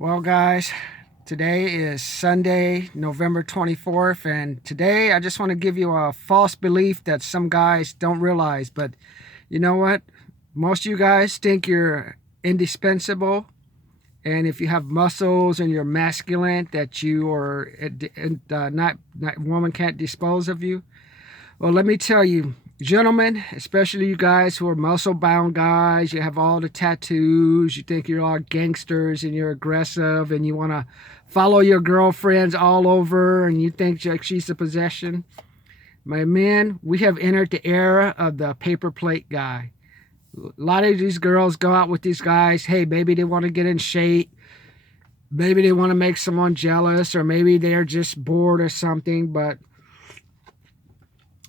Well, guys, today is Sunday, November 24th, and today I just want to give you a false belief that some guys don't realize. But you know what? Most of you guys think you're indispensable, and if you have muscles and you're masculine, that you are not woman can't dispose of you. Well, let me tell you, gentlemen, especially you guys who are muscle bound guys, you have all the tattoos, you think you're all gangsters and you're aggressive and you want to follow your girlfriends all over and you think she's a possession. My men, we have entered the era of the paper plate guy. A lot of these girls go out with these guys. Hey, maybe they want to get in shape. Maybe they want to make someone jealous, or maybe they're just bored or something, but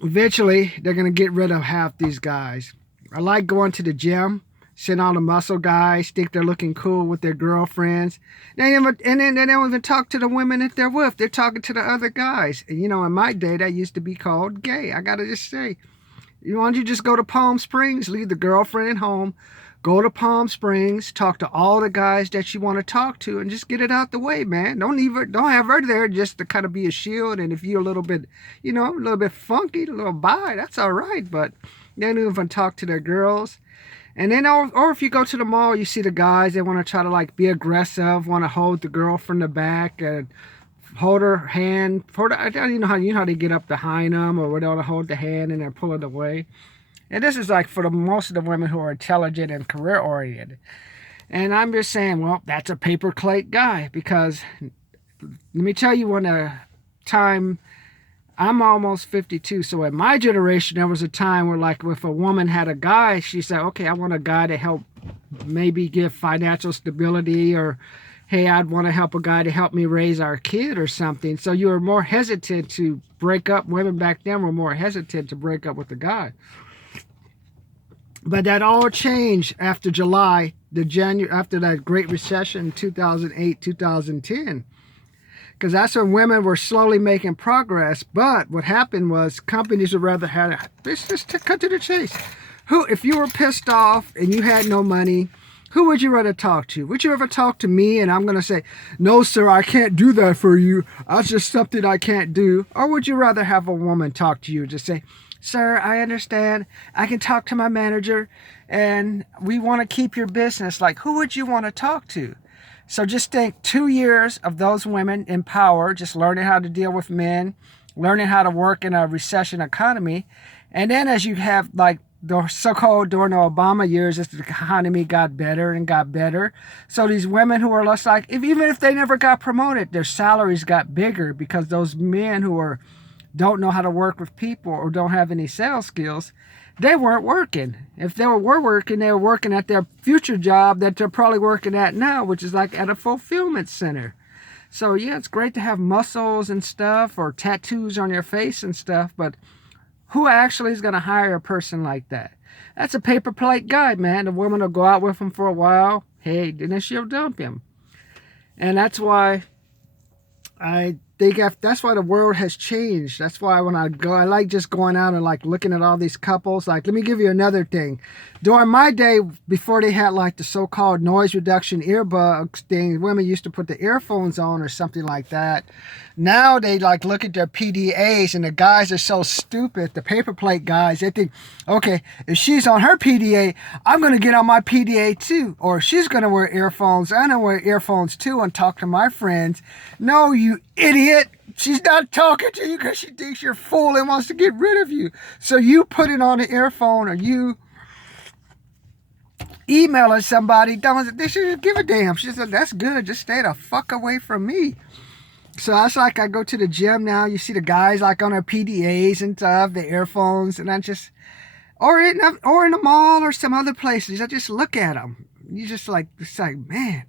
eventually they're going to get rid of half these guys. I like going to the gym, seeing all the muscle guys think they're looking cool with their girlfriends. And then they don't even talk to the women that they're with. They're talking to the other guys. And in my day, that used to be called gay. I got to just say, why don't you just go to Palm Springs, leave the girlfriend at home, go to Palm Springs, talk to all the guys that you want to talk to, and just get it out the way, man. Don't have her there just to kind of be a shield. And if you're a little bit, a little bit funky, a little bi, that's all right. But they don't even talk to their girls. And then, or if you go to the mall, you see the guys, they want to try to like be aggressive, want to hold the girl from the back and hold her hand. I don't even know how they get up behind them, or they want to hold the hand and then pull it away. And this is like for the most of the women who are intelligent and career oriented. And I'm just saying, well, that's a paper plate guy, because let me tell you, when a time, I'm almost 52, so in my generation there was a time where, like, if a woman had a guy, she said, okay, I want a guy to help maybe give financial stability, or hey, I'd want to help a guy to help me raise our kid or something. So you were more hesitant to break up. Women back then were more hesitant to break up with a guy. But that all changed after after that Great Recession, 2008, 2010. Because that's when women were slowly making progress. But what happened was companies would rather have, let's just cut to the chase. If you were pissed off and you had no money, who would you rather talk to? Would you ever talk to me and I'm going to say, no, sir, I can't do that for you. That's just something I can't do. Or would you rather have a woman talk to you, just say, sir, I understand. I can talk to my manager and we want to keep your business. Like, who would you want to talk to? So just think 2 years of those women in power, just learning how to deal with men, learning how to work in a recession economy. And then as you have like the so-called during the Obama years, as the economy got better and got better. So these women who are less like, even if they never got promoted, their salaries got bigger, because those men who don't know how to work with people or don't have any sales skills, they weren't working. If they were working, they were working at their future job that they're probably working at now, which is like at a fulfillment center. So yeah, it's great to have muscles and stuff, or tattoos on your face and stuff, but who actually is going to hire a person like that? That's a paper plate guy, man. The woman will go out with him for a while. Hey, then she'll dump him. And that's why that's why the world has changed. That's why when I go, I like just going out and like looking at all these couples. Like, let me give you another thing. During my day, before they had like the so-called noise reduction earbuds thing, women used to put the earphones on or something like that. Now they like look at their PDAs, and the guys are so stupid. The paper plate guys, they think, okay, if she's on her PDA, I'm going to get on my PDA too. Or she's going to wear earphones, I'm going to wear earphones too and talk to my friends. No, you idiot. She's not talking to you because she thinks you're full and wants to get rid of you. So you put it on the earphone, or you emailing somebody, they should give a damn. She said, that's good. Just stay the fuck away from me. So that's like, I go to the gym now. You see the guys like on their PDAs and stuff, the earphones, and I just, or in the mall or some other places, I just look at them. You just like, it's like, man,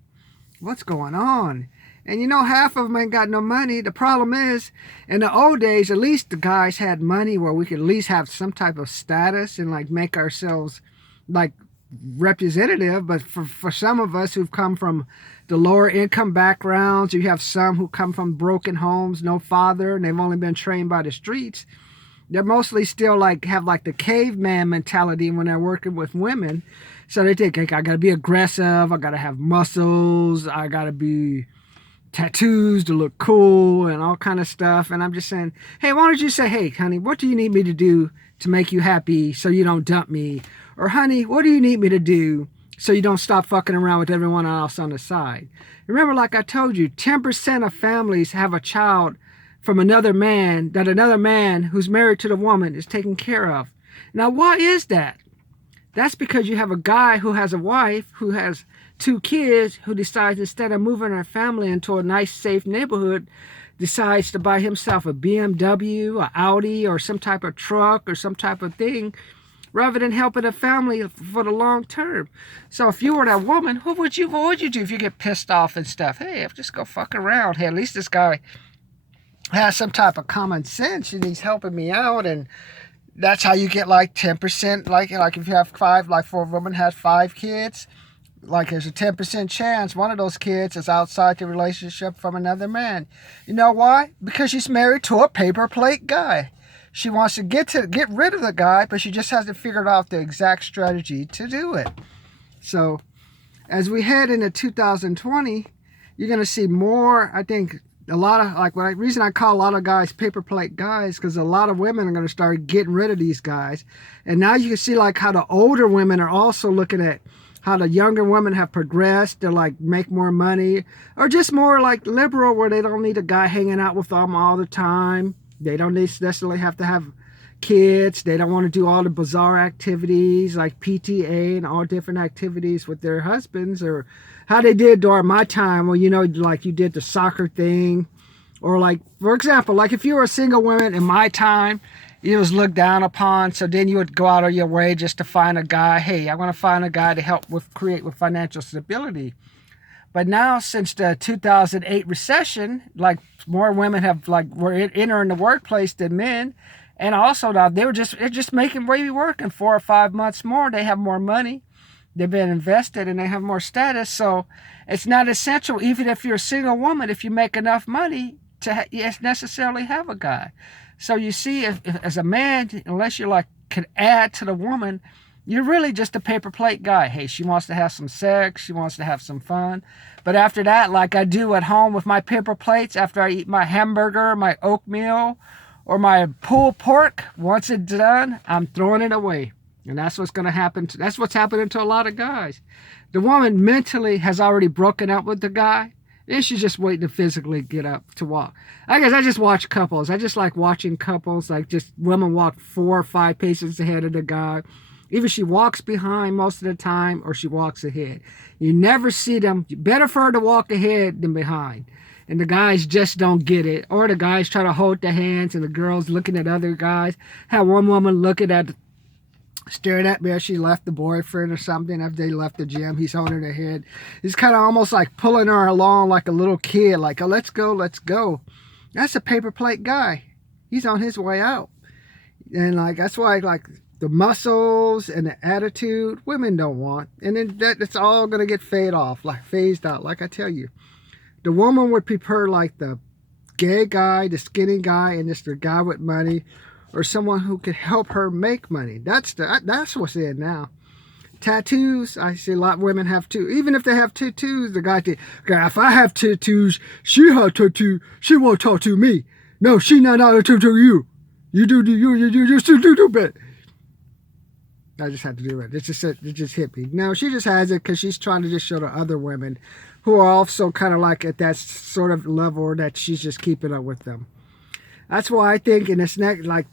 what's going on? And half of them ain't got no money. The problem is, in the old days, at least the guys had money where we could at least have some type of status and like make ourselves like representative. But for some of us who've come from the lower income backgrounds, you have some who come from broken homes, no father, and they've only been trained by the streets. they're mostly still like have like the caveman mentality when they're working with women. So they think, like, I gotta be aggressive, I gotta have muscles, I gotta be tattoos to look cool and all kind of stuff. And I'm just saying, hey, why don't you say, hey, honey, what do you need me to do to make you happy so you don't dump me? Or, honey, what do you need me to do so you don't stop fucking around with everyone else on the side? Remember, like I told you, 10% of families have a child from another man that another man who's married to the woman is taking care of. Now, why is that? That's because you have a guy who has a wife who has 2 kids who decides, instead of moving her family into a nice, safe neighborhood, decides to buy himself a BMW, a Audi, or some type of truck or some type of thing, rather than helping a family for the long term. So if you were that woman, what would you do if you get pissed off and stuff? Hey, I'll just go fuck around. Hey, at least this guy has some type of common sense and he's helping me out. And that's how you get like 10%. Like if you have 5, like 4 women has 5 kids, like there's a 10% chance one of those kids is outside the relationship from another man. You know why? Because she's married to a paper plate guy. She wants to get rid of the guy, but she just hasn't figured out the exact strategy to do it. So as we head into 2020, you're going to see more, I think, a lot of, like, reason I call a lot of guys paper plate guys, because a lot of women are going to start getting rid of these guys. And now you can see like how the older women are also looking at how the younger women have progressed to like make more money, or just more like liberal, where they don't need a guy hanging out with them all the time. They don't necessarily have to have kids. They don't want to do all the bizarre activities like PTA and all different activities with their husbands, or how they did during my time. Well, you know, like you did the soccer thing, or like, for example, like if you were a single woman in my time, you was looked down upon. So then you would go out of your way just to find a guy. Hey, I want to find a guy to help create financial stability. But now, since the 2008 recession, like more women have were entering the workplace than men, and also now they're just making maybe working 4 or 5 months more. They have more money, they've been invested, and they have more status. So it's not essential, even if you're a single woman, if you make enough money to necessarily have a guy. So you see, if as a man, unless you like can add to the woman, you're really just a paper plate guy. Hey, she wants to have some sex, she wants to have some fun. But after that, like I do at home with my paper plates, after I eat my hamburger, my oatmeal, or my pulled pork, once it's done, I'm throwing it away. And that's what's going to happen. That's what's happening to a lot of guys. The woman mentally has already broken up with the guy. And she's just waiting to physically get up to walk. I guess I just watch couples. I just like watching couples, like just women walk 4 or 5 paces ahead of the guy. Either she walks behind most of the time or she walks ahead. You never see them. Better for her to walk ahead than behind. And the guys just don't get it. Or the guys try to hold their hands and the girls looking at other guys. Had one woman staring at me as she left the boyfriend or something after they left the gym. He's holding her head. He's kind of almost like pulling her along like a little kid. Like, oh, let's go, let's go. That's a paper plate guy. He's on his way out. And like that's why like the muscles and the attitude women don't want. And then that's all going to get phased out. Like I tell you, the woman would prefer like the gay guy, the skinny guy, and just the guy with money, or someone who could help her make money. That's what's in now. Tattoos, I see a lot of women have too. Even if they have tattoos, the guy think, okay, if I have tattoos, she has tattoo, she won't talk to me. No, she not to you. You do bit. I just had to do it. It just hit me. No, she just has it because she's trying to just show the other women who are also kind of like at that sort of level that she's just keeping up with them. That's why I think in this next, back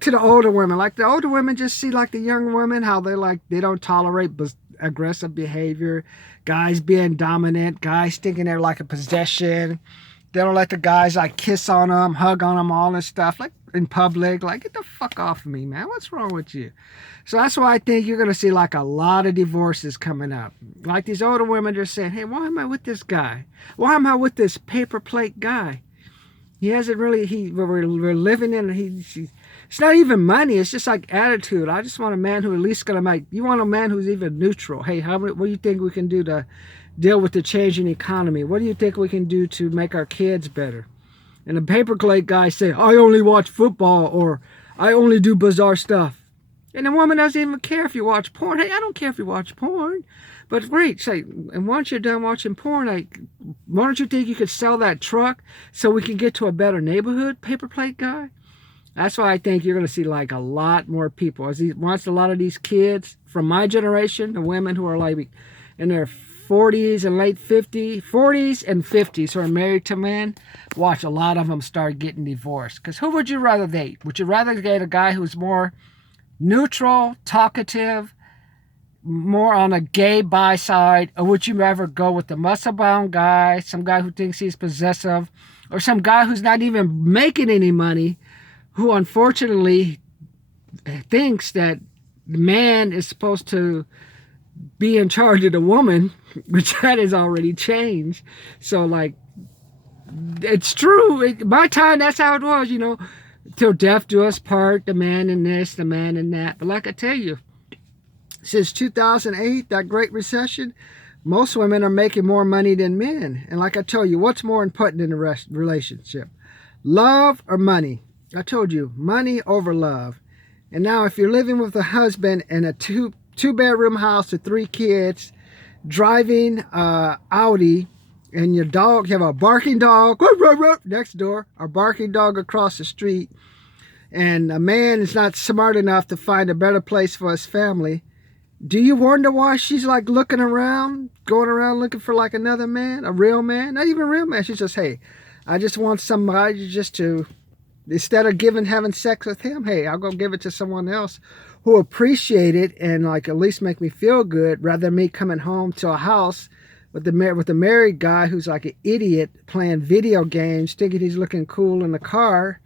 to the older women, like the older women just see like the young women, how they don't tolerate aggressive behavior, guys being dominant, guys thinking they're like a possession. They don't let the guys like kiss on them, hug on them, all this stuff, like in public. Like, get the fuck off of me, man. What's wrong with you? So that's why I think you're going to see like a lot of divorces coming up. Like these older women just saying, hey, why am I with this guy? Why am I with this paper plate guy? He hasn't really, we're living in, it's not even money, it's just like attitude. I just want a man who at least going to make, you want a man who's even neutral. Hey, what do you think we can do to deal with the changing economy? What do you think we can do to make our kids better? And the paper plate guy say, I only watch football, or I only do bizarre stuff. And the woman doesn't even care if you watch porn. Hey, I don't care if you watch porn. But great, say, and once you're done watching porn, like, why don't you think you could sell that truck so we can get to a better neighborhood, paper plate guy? That's why I think you're going to see like a lot more people. Once a lot of these kids from my generation, the women who are like in their 40s and late 40s and 50s who are married to men, watch a lot of them start getting divorced. Because who would you rather date? Would you rather date a guy who's more neutral, talkative, more on a gay bi side, or would you rather go with the muscle-bound guy, some guy who thinks he's possessive, or some guy who's not even making any money, who unfortunately thinks that the man is supposed to be in charge of the woman, which that has already changed. So, like, it's true. My time, that's how it was, you know, till death do us part, the man in this, the man in that. But like I tell you, since 2008, that Great Recession, most women are making more money than men. And like I tell you, what's more important in a relationship? Love or money? I told you, money over love. And now if you're living with a husband in a two-bedroom house with 3 kids, driving Audi, and your dog, you have a barking dog next door, a barking dog across the street, and a man is not smart enough to find a better place for his family, do you wonder why she's like looking around, going around looking for like another man, a real man? Not even a real man. She says, hey, I just want somebody just to, instead of having sex with him, hey, I'll go give it to someone else who appreciate it and like at least make me feel good, rather than me coming home to a house with the married guy who's like an idiot playing video games, thinking he's looking cool in the car,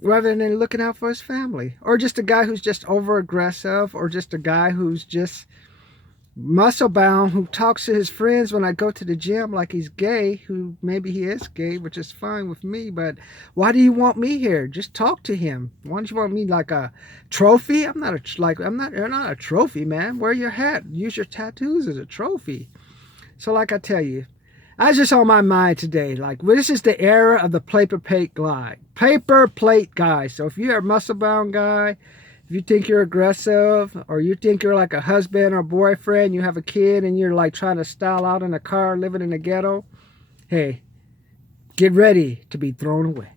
rather than looking out for his family. Or just a guy who's just over aggressive, or just a guy who's just muscle bound, who talks to his friends when I go to the gym like he's gay, who maybe he is gay, which is fine with me, but why do you want me here? Just talk to him. Why don't you want me like a trophy? You're not a trophy, man. Wear your hat. Use your tattoos as a trophy. So like I tell you, I was just on my mind today. Like, this is the era of the paper plate guy. Paper plate guy. So if you're a muscle-bound guy, if you think you're aggressive, or you think you're like a husband or boyfriend, you have a kid and you're like trying to style out in a car, living in the ghetto, hey, get ready to be thrown away.